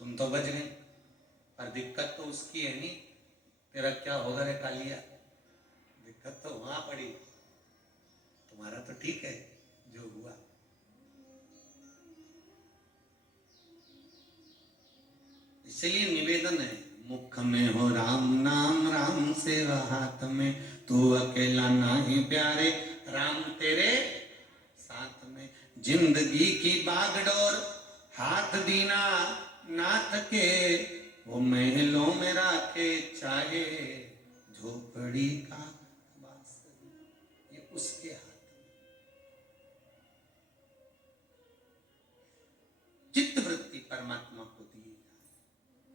तुम तो बच गए, पर दिक्कत तो उसकी है नहीं, तेरा क्या होगा रे कालिया, दिक्कत तो वहां पड़ी, तुम्हारा तो ठीक है जो हुआ। इसलिए निवेदन है, मुख में हो राम नाम, राम सेवा हाथ में, तू अकेला नहीं प्यारे, राम तेरे साथ में। जिंदगी की बागडोर हाथ दीना नाथ के, वो महलों में राखे चाहे झोपड़ी का वास, ये उसके हाथ में। चित्त वृत्ति परमात्मा को दी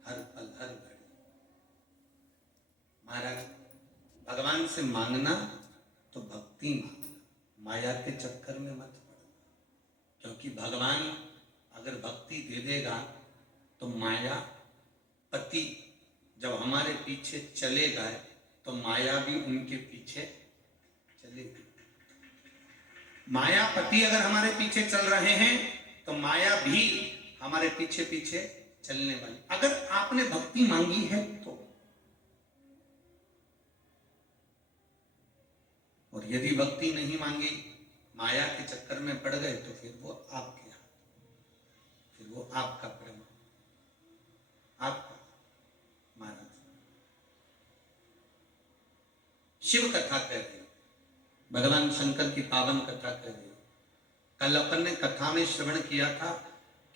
हर पल हर घड़ी। महाराज भगवान से मांगना तो भक्ति मांगना, माया के चक्कर में मत पड़ना, क्योंकि भगवान अगर भक्ति दे देगा तो माया पति जब हमारे पीछे चलेगा तो माया भी उनके पीछे चलेगी। मायापति अगर हमारे पीछे चल रहे हैं तो माया भी हमारे पीछे पीछे चलने वाली। अगर आपने भक्ति मांगी है तो, और यदि भक्ति नहीं मांगी, माया के चक्कर में पड़ गए, तो फिर वो आपके हाथ, फिर वो आपका प्रेम, आपका। महाराज शिव कथा कह रही, भगवान शंकर की पावन कथा कह रही। कल अपन ने कथा में श्रवण किया था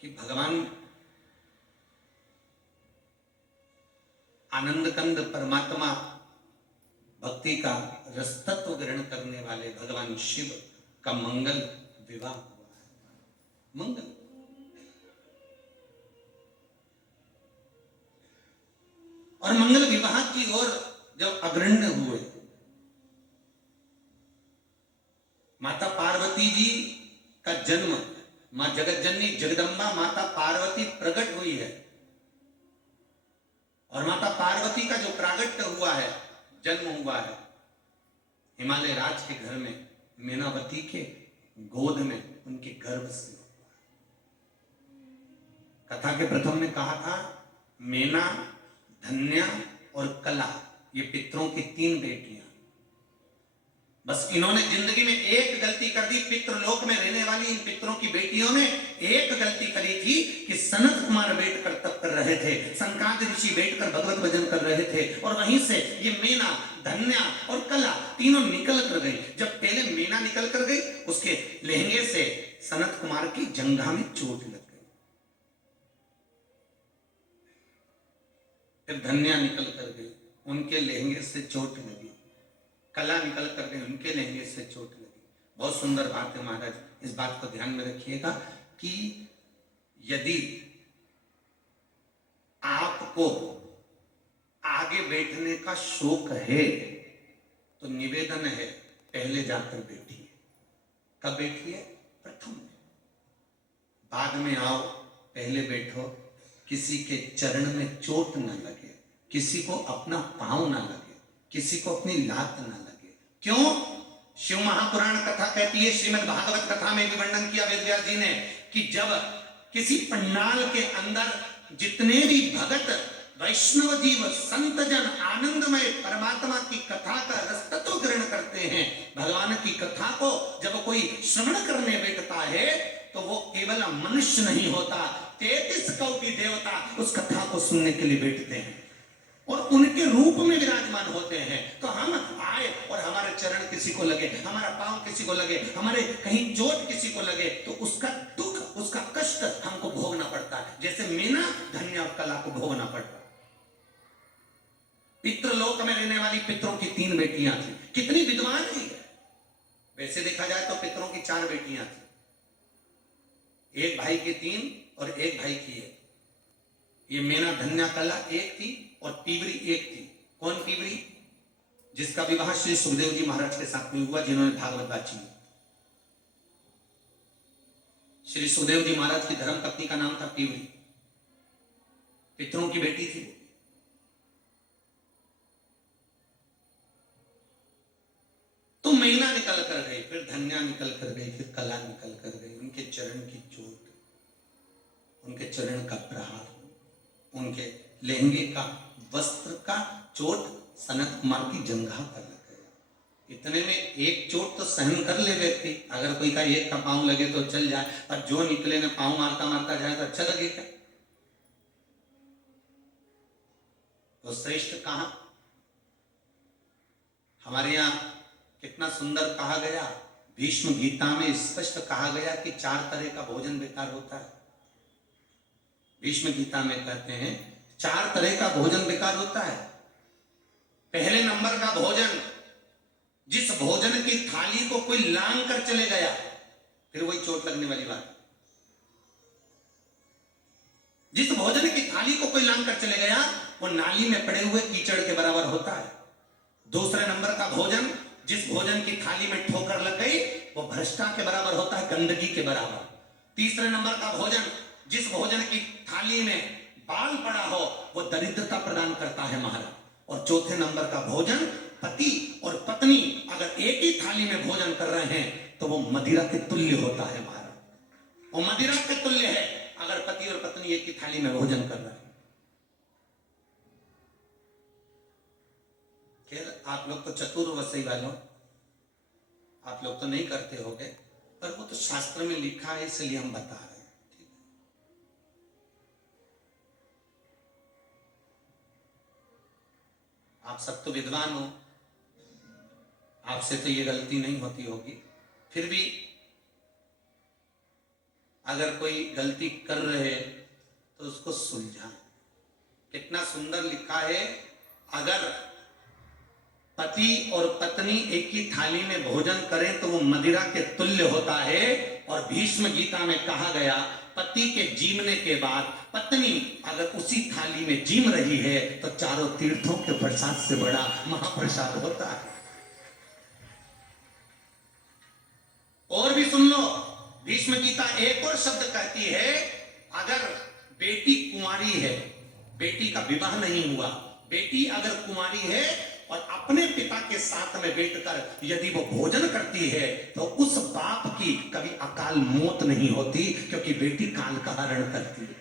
कि भगवान आनंद कंद परमात्मा भक्ति का रसतत्व ग्रहण करने वाले भगवान शिव का मंगल विवाह हुआ है। मंगल, और मंगल विवाह की ओर जब अग्रण्य हुए, माता पार्वती जी का जन्म, मां जगत जननी जगदम्बा माता पार्वती प्रकट हुई है, और माता पार्वती का जो प्रागट्य हुआ है, जन्म हुआ है, हिमालय राज के घर में, मीनावती के गोद में, उनके गर्भ से हुआ। कथा के प्रथम में कहा था मीना, धन्या और कला, ये पितरों की 3 बेटियां। बस इन्होंने जिंदगी में एक गलती कर दी, पितृलोक में रहने वाली इन पितरों की बेटियों ने एक गलती करी थी कि सनत कुमार बैठकर तप कर रहे थे, सनकादिक ऋषि बैठकर भगवत भजन कर रहे थे, और वहीं से ये मीना, धन्या और कला तीनों निकल कर गई। जब पहले मीना निकल कर गई, उसके लहंगे से सनत कुमार की जंघा में चोट लग गई। फिर धन्या निकल कर गई, उनके लहंगे से चोट लगी। कला निकल कर गई, उनके लहंगे से चोट लगी। बहुत सुंदर बात है महाराज, इस बात को ध्यान में रखिएगा कि यदि आपको आगे बैठने का शौक है तो निवेदन है, पहले जाकर बैठिए। कब बैठिए? प्रथम में, बाद में आओ, पहले बैठो। किसी के चरण में चोट न लगे, किसी को अपना पांव ना लगे, किसी को अपनी लात ना लगे। क्यों? शिव महापुराण कथा कहती है, श्रीमद् भागवत कथा में भी वर्णन किया वेदव्यास जी ने, कि जब किसी पंडाल के अंदर जितने भी भगत वैष्णव जीव संत जन आनंदमय परमात्मा की कथा का रसतत्व ग्रहण करते हैं, भगवान की कथा को जब कोई श्रवण करने बैठता है तो वो केवल मनुष्य नहीं होता, 33 कोटि देवता उस कथा को सुनने के लिए बैठते हैं और उनके रूप में विराजमान होते हैं। तो हम आए और हमारे चरण किसी को लगे, हमारा पांव किसी को लगे, हमारे कहीं चोट किसी को लगे, तो उसका दुख, उसका कष्ट हमको भोगना पड़ता है, जैसे मीना, धन्या और कला को भोगना पड़ता है। पितृलोक में रहने वाली पितरों की 3 बेटियां थी। कितनी विद्वान है। वैसे देखा जाए तो पितरों की 4 बेटियां थी, एक भाई की 3 और एक भाई की 1। ये मीना, धन्या, कला 1 थी और तीवरी 1 थी। कौन तीवरी? जिसका विवाह श्री सुखदेव जी महाराज के साथ में हुआ, जिन्होंने भागवत बाची। श्री सुखदेव जी महाराज की धर्म पत्नी का नाम था तीवरी, पितरों की बेटी थी। तो मीना निकल कर गई, फिर धन्या निकल कर गई, फिर कला निकल कर गई। उनके चरण की चोट, उनके चरण का प्रहार, उनके लहंगे का, वस्त्र का चोट सनत कुमार की जंघा पर लग गया। इतने में एक चोट तो सहन कर ले व्यक्ति, अगर कोई का एक का पांव लगे तो चल जाए, और जो निकले ने पांव मारता मारता जाए तो अच्छा लगेगा। तो श्रेष्ठ कहां, हमारे यहां कितना सुंदर कहा गया, भीष्म गीता में स्पष्ट कहा गया कि 4 तरह का भोजन बेकार होता है। भीष्म गीता में कहते हैं 4 तरह का भोजन बेकार होता है। पहले नंबर का भोजन, जिस भोजन की थाली को कोई लांग कर चले गया, फिर वही चोट लगने वाली बात। जिस भोजन की थाली को कोई लांग कर चले गया, वो नाली में पड़े हुए कीचड़ के बराबर होता है। दूसरे नंबर का भोजन, जिस भोजन की थाली में ठोकर लग गई, वो भ्रष्टा के बराबर होता है, गंदगी के बराबर। तीसरे नंबर का भोजन, जिस भोजन की थाली में बाल पड़ा हो, वो दरिद्रता प्रदान करता है महाराज। और चौथे नंबर का भोजन, पति और पत्नी अगर एक ही थाली में भोजन कर रहे हैं तो वो मदिरा के तुल्य होता है महाराज। वो मदिरा के तुल्य है अगर पति और पत्नी एक ही थाली में भोजन कर रहे हैं। खैर आप लोग तो चतुर वसई वालों, आप लोग तो नहीं करते होगे, पर वो तो शास्त्र में लिखा है इसलिए हम बता रहे हैं। आप सब तो विद्वान हो, आपसे तो ये गलती नहीं होती होगी, फिर भी अगर कोई गलती कर रहे तो उसको सुलझाएं। कितना सुंदर लिखा है, अगर पति और पत्नी एक ही थाली में भोजन करें तो वो मदिरा के तुल्य होता है। और भीष्म गीता में कहा गया, पति के जीवने के बाद पत्नी अगर उसी थाली में जीम रही है तो चारों तीर्थों के प्रसाद से बड़ा महाप्रसाद होता है। और भी सुन लो, भीष्म गीता एक और शब्द कहती है, अगर बेटी कुंवारी है, बेटी का विवाह नहीं हुआ, बेटी अगर कुंवारी है और अपने पिता के साथ में बैठकर यदि वो भोजन करती है तो उस बाप की कभी अकाल मौत नहीं होती, क्योंकि बेटी काल का हरण करती है।